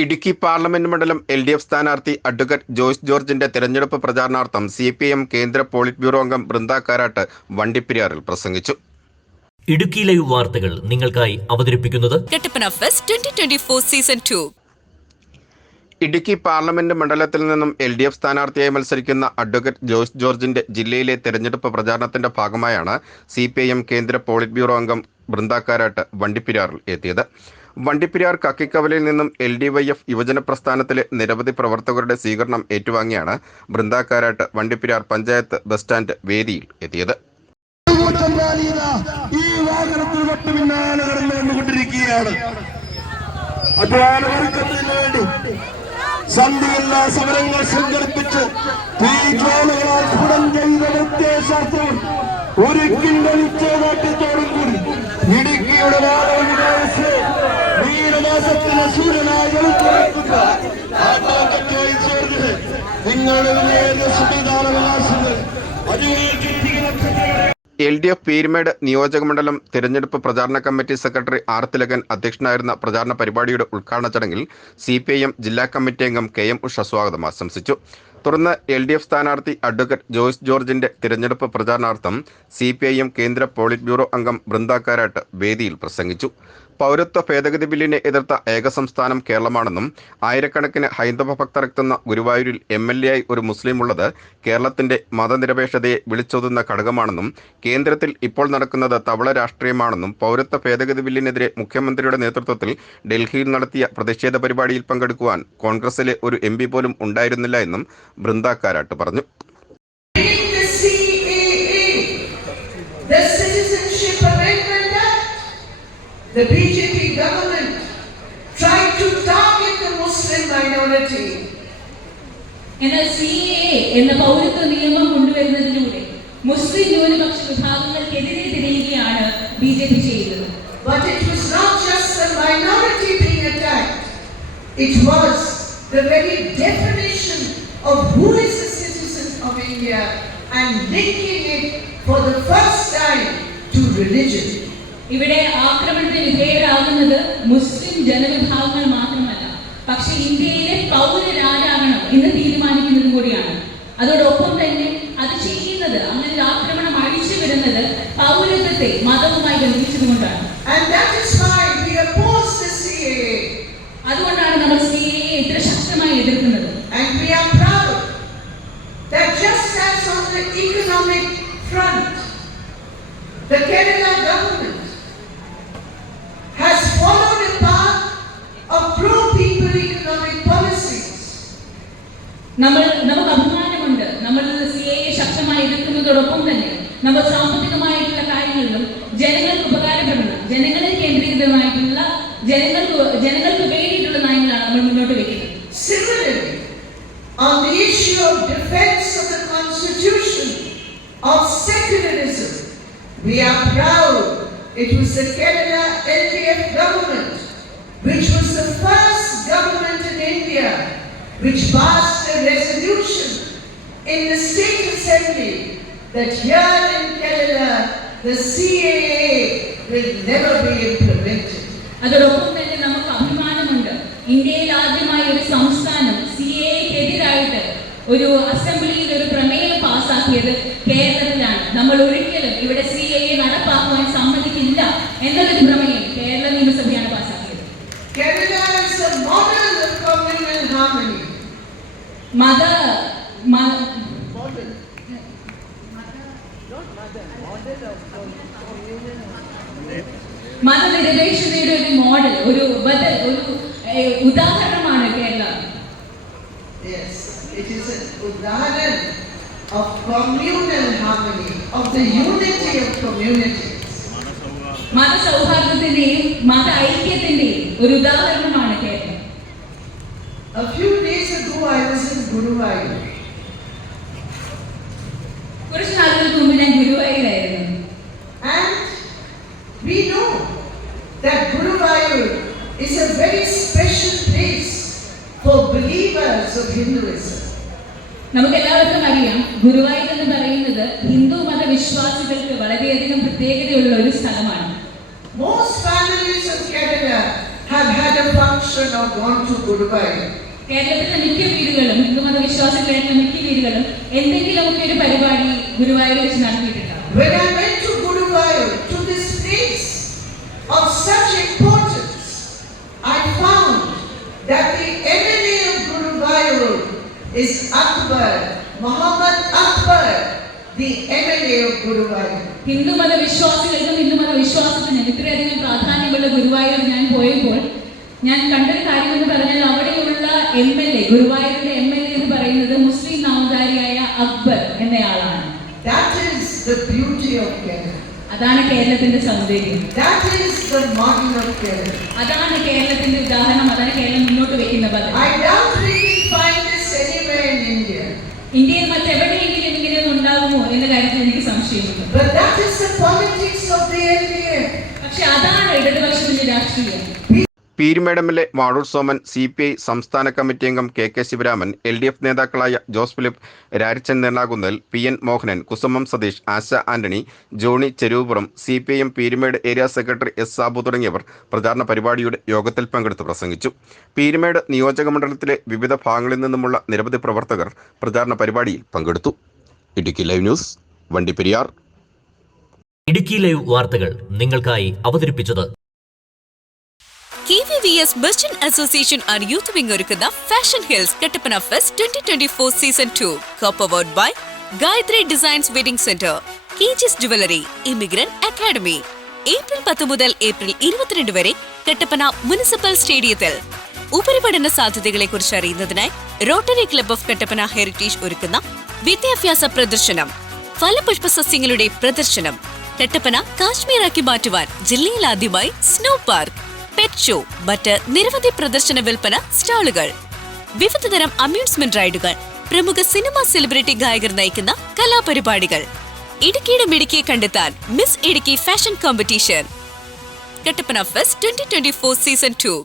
Idukki parliament മണ്ഡലം LDF സ്ഥാനാർത്ഥി advocate Joyce ജോർജിന്റെ തെരഞ്ഞെടുപ്പ് പ്രചാരണാർത്ഥം CPIM കേന്ദ്ര പോളിറ്റ് ബ്യൂറോ അംഗം ബൃന്ദ കാരാട്ട് വണ്ടിപ്പെരിയാറിൽ പ്രസംഗിച്ചു. ഇടുക്കി ലൈവ് വാർത്തകൾ നിങ്ങൾക്കായി അവതരിപ്പിക്കുന്നത് Kattappana fest 2024 season 2. Idukki parliament മണ്ഡലത്തിൽ നിന്നും LDF സ്ഥാനാർത്ഥിയായി മത്സരിക്കുന്ന അഡ്വക്കേറ്റ് ജോയ്സ് ജോർജിന്റെ ജില്ലയിലെ തെരഞ്ഞെടുപ്പ് പ്രചാരണത്തിന്റെ ഭാഗമായാണ് CPIM കേന്ദ്ര പോളിറ്റ് ബ്യൂറോ അംഗം ബൃന്ദ കാരാട്ട് വണ്ടിപ്പെരിയാറിൽ എത്തിയത്. വണ്ടിപ്പെരിയാർ കക്കിക്കവലയിൽ നിന്നും LDYF യുവജന പ്രസ്ഥാനത്തിലെ നിരവധി പ്രവർത്തകരുടെ സ്വീകരണം ഏറ്റുവാങ്ങിയാണ് ബൃന്ദ കാരാട്ട് വണ്ടിപ്പെരിയാർ പഞ്ചായത്ത് ബസ് സ്റ്റാൻഡ് വേദിയിൽ എത്തിയത്. ഈ വാഹനത്തിൽ പിന്നാലെ കടന്നു വന്നുകൊണ്ടിരിക്കുകയാണ്. വേണ്ടി സന്ധിയില്ലാ സമരങ്ങൾ സംഘടിപ്പിച്ച് തീജ്വാലകളാൽ സ്ഫുടം ചെയ്ത വ്യത്യാശാസ്ത്രം ഒരിക്കൽ നിശ്ചയദാർഢ്യത്തോടും കൂടി ഇടുക്കിയുടെ വീരമാസത്തിന് സൂര്യനായി നിങ്ങളുടെ സംവിധാനവികാസങ്ങൾ LDF പീരുമേട് നിയോജക മണ്ഡലം തിരഞ്ഞെടുപ്പ് പ്രചാരണ കമ്മിറ്റി സെക്രട്ടറി R. തിലകൻ അധ്യക്ഷനായിരുന്ന പ്രചാരണ പരിപാടിയുടെ ഉദ്ഘാടന ചടങ്ങിൽ CPIM ജില്ലാ കമ്മിറ്റി അംഗം KM ഉഷ സ്വാഗതം ആശംസിച്ചു. തുടർന്ന് LDF സ്ഥാനാർത്ഥി അഡ്വക്കേറ്റ് ജോയ്സ് ജോർജിന്റെ തിരഞ്ഞെടുപ്പ് പ്രചാരണാർത്ഥം CPIM കേന്ദ്ര പോളിറ്റ് ബ്യൂറോ അംഗം ബൃന്ദ കാരാട്ട് വേദിയിൽ പ്രസംഗിച്ചു. പൗരത്വ ഭേദഗതി ബില്ലിനെ എതിർത്ത ഏക സംസ്ഥാനം കേരളമാണെന്നും ആയിരക്കണക്കിന് ഹൈന്ദവ ഭക്തർ എത്തുന്ന ഗുരുവായൂരിൽ MLA ആയി ഒരു മുസ്ലിം ഉള്ളത് കേരളത്തിന്റെ മതനിരപേക്ഷതയെ വിളിച്ചോതുന്ന ഘടകമാണെന്നും കേന്ദ്രത്തിൽ ഇപ്പോൾ നടക്കുന്നത് തവള രാഷ്ട്രീയമാണെന്നും പൗരത്വ ഭേദഗതി ബില്ലിനെതിരെ മുഖ്യമന്ത്രിയുടെ നേതൃത്വത്തിൽ ഡൽഹിയിൽ നടത്തിയ പ്രതിഷേധ പരിപാടിയിൽ പങ്കെടുക്കുവാൻ കോൺഗ്രസിലെ ഒരു MP പോലും ഉണ്ടായിരുന്നില്ല എന്നും ബൃന്ദ കാരാട്ട് പറഞ്ഞു. The BJP government tried to target the Muslim minority. എന്നാൽ CAA എന്ന പൗരത്വ നിയമം കൊണ്ടുവരുന്നതിലൂടെ മുസ്ലിം ന്യൂനപക്ഷ വിഭാഗങ്ങൾക്കെതിരെ തിരിയുകയാണ് BJP ചെയ്യുന്നത്. But it was not just the minority being attacked. It was the very definition of who is a citizen of India and linking it for the first time to religion. ഇവിടെ ആക്രമണത്തിന് വിധേയരാകുന്നത് മുസ്ലിം ജനവിഭാഗങ്ങൾ മാത്രമല്ല, പക്ഷെ ഇന്ത്യയിലെ പൗരരാരാകണം എന്ന് തീരുമാനിക്കുന്നതും കൂടിയാണ്. അതോടൊപ്പം തന്നെ അത് ചെയ്യുന്നത്, അങ്ങനെ ഒരു ആക്രമണം അഴിച്ചുവിടുന്നത് പൗരത്വത്തെ മതവുമായി ബന്ധിച്ചതുകൊണ്ടാണ്. അതുകൊണ്ടാണ് നമ്മൾ CAA ഇത്ര ശക്തമായി എതിർക്കുന്നത്. The Kerala government has followed a path of pro-people economic policies. നമുക്ക് അഭിമാനമുണ്ട്. നമ്മൾ CAA ശക്തമായി എതിർക്കുന്നതോടൊപ്പം തന്നെ നമ്മൾ സാമ്പത്തികമായിട്ടുള്ള കാര്യങ്ങളിലും ജനങ്ങൾക്ക് ഉപകാരപ്പെടുന്ന, ജനങ്ങളെ കേന്ദ്രീകൃതമായിട്ടുള്ള, ജനങ്ങൾക്ക് വേണ്ടിയിട്ടുള്ള നയങ്ങളാണ് നമ്മൾ മുന്നോട്ട് വെക്കുന്നത്. Similarly, on the issue of defense of the constitution, of secularism, we are proud it was the Kerala LDF government which was the first government in India which passed a resolution in the state assembly that here in Kerala the CAA will never be implemented. അതോടൊപ്പം തന്നെ നമുക്ക് അഭിമാനമുണ്ട്. ഇന്ത്യയിൽ ആദ്യമായി ഒരു സംസ്ഥാനം CAA-ക്കെതിരായിട്ട് ഒരു അസംബ്ലിയിൽ ഒരു പ്രമേയം പാസാക്കിയത് കേരളത്തിലാണ്. നമ്മൾ ഒരിക്കലും ഇവിടെ CAA നടപ്പാക്കുവാൻ സമ്മതിക്കില്ല എന്നൊരു പ്രമേയം കേരള നിയമസഭയാണ് പാസാക്കിയത്. Kerala is a model of communal harmony. മതനിരപേക്ഷതയുടെ ഒരു മോഡൽ, ഒരു ഉദാഹരണമാണ് Kerala. Yes, it is an udaharan of communal harmony, of the unity of communities. മതസൗഹാർദ്ദത്തിന്റെയും മത ഐക്യത്തിന്റെയും ഒരു ഉദാഹരണമാണ് Keralam. A few days ago I was in Guruvayur. കുറച്ച് നാളുകൾക്ക് മുമ്പ് ഞാൻ ഗുരുവായൂരായിരുന്നു. And we know that Guruvayur is a very special place for believers of Hinduism. നമുക്ക് എല്ലാവർക്കും അറിയാം, ഗുരുവായൂർ എന്ന് പറയുന്നത് ഹിന്ദു മതവിശ്വാസികൾക്ക് വളരെയധികം പ്രത്യേകതയുള്ള ഒരു സ്ഥലമാണ്. Most families of Kerala have had a function have gone to Guruvayur. കേരളത്തിലെ മിക്ക വീടുകളും ഹിന്ദുമത വിശ്വാസികളായിട്ടുള്ള മിക്ക വീടുകളും എന്തെങ്കിലുമൊക്കെ ഒരു പരിപാടി ഗുരുവായൂർ വെച്ച് നടത്തിയിട്ടുണ്ടാവും. When I went to Guruvayur, to this place of such importance, I found that the MLA of Guruvayur is Akbar, Muhammad Akbar, the MLA of Guruvayur. ഹിന്ദുമത വിശ്വാസികൾക്കും ഹിന്ദുമത വിശ്വാസത്തിനും ഇത്രയധികം പ്രാധാന്യമുള്ള ഗുരുവായൂർ ഞാൻ പോയപ്പോൾ ഞാൻ കണ്ടൊരു കാര്യം എന്ന് പറഞ്ഞാൽ അവിടെയുള്ള MLA, ഗുരുവായൂരിന്റെ MLA എന്ന് പറയുന്നത് മുസ്ലിം നാമധാരിയായ അക്ബർ എന്നയാളാണ്. That is the beauty of Kerala. അതാണ് കേരളത്തിന്റെ സൗന്ദര്യം. That is the model of Kerala. അതാണ് കേരളത്തിന്റെ ഉദാഹരണം. അതാണ് കേരളം മുന്നോട്ട് വെക്കുന്ന പദ്ധതി. I doubt we will find this anywhere in India. ഇന്ത്യയിൽ മറ്റെവിടെയെങ്കിലും ഇങ്ങനെ ഉണ്ടാകുമോ എന്ന കാര്യത്തിൽ എനിക്ക് സംശയമുണ്ട്. But that is the politics of the LDF. പക്ഷെ അതാണ് ഇടതുപക്ഷത്തിന്റെ രാഷ്ട്രീയം. പീരുമേട് MLA വാഴൂർ സോമൻ, CPI സംസ്ഥാന കമ്മിറ്റി അംഗം KK ശിവരാമൻ, LDF നേതാക്കളായ Jose Philip, Rarichan Nernakunnel, PN Mohanan, Kusumam Satheesh, Asha Antony, Johny Cheruvupuram, CPIM Peerumedu area secretary S Sabu തുടങ്ങിയവർ പ്രചാരണ പരിപാടിയുടെ യോഗത്തിൽ പങ്കെടുത്ത് പ്രസംഗിച്ചു. പീരുമേട് നിയോജക മണ്ഡലത്തിലെ വിവിധ ഭാഗങ്ങളിൽ നിന്നുമുള്ള നിരവധി പ്രവർത്തകർ പ്രചാരണ പരിപാടിയിൽ പങ്കെടുത്തു. Idukki live news, Vandiperiyar. Idukki live വാർത്തകൾ നിങ്ങൾക്കായി അവതരിപ്പിച്ചത് KVVS Merchant Association are Youth Wing ഒരുക്കുന്ന fashion hills Kattappana fest 2024 season 2 co-powered by Gayathri designs wedding centre, കീജിസ് ജുവലറി, ഇമിഗ്രന്റ് അക്കാഡമി. ഏപ്രിൽ 10 മുതൽ ഏപ്രിൽ 22 വരെ കട്ടപ്പന മുനിസിപ്പൽ സ്റ്റേഡിയത്തിൽ. ഉപരിപഠന സാധ്യതകളെ കുറിച്ച് അറിയുന്നതിനായി rotary club of Kattappana heritage ഒരുക്കുന്ന വിദ്യാഭ്യാസ പ്രദർശനം, ഫലപുഷ്പ സസ്യങ്ങളുടെ പ്രദർശനം. കട്ടപ്പന കാശ്മീരാക്കി മാറ്റുവാൻ ജില്ലയിൽ ആദ്യമായി സ്നോ പാർക്ക്, പെറ്റ് ഷോ, മറ്റ് നിരവധി പ്രദർശന വിൽപ്പന സ്റ്റാളുകൾ, വിവിധതരം അമ്യൂസ്മെന്റ് റൈഡുകൾ, പ്രമുഖ സിനിമാ സെലിബ്രിറ്റി ഗായകർ നയിക്കുന്ന കലാപരിപാടികൾ. ഇടുക്കിയുടെ മിടുക്കിയെ കണ്ടെത്താൻ miss Idukki fashion competition. Kattappana fest 2024 season 2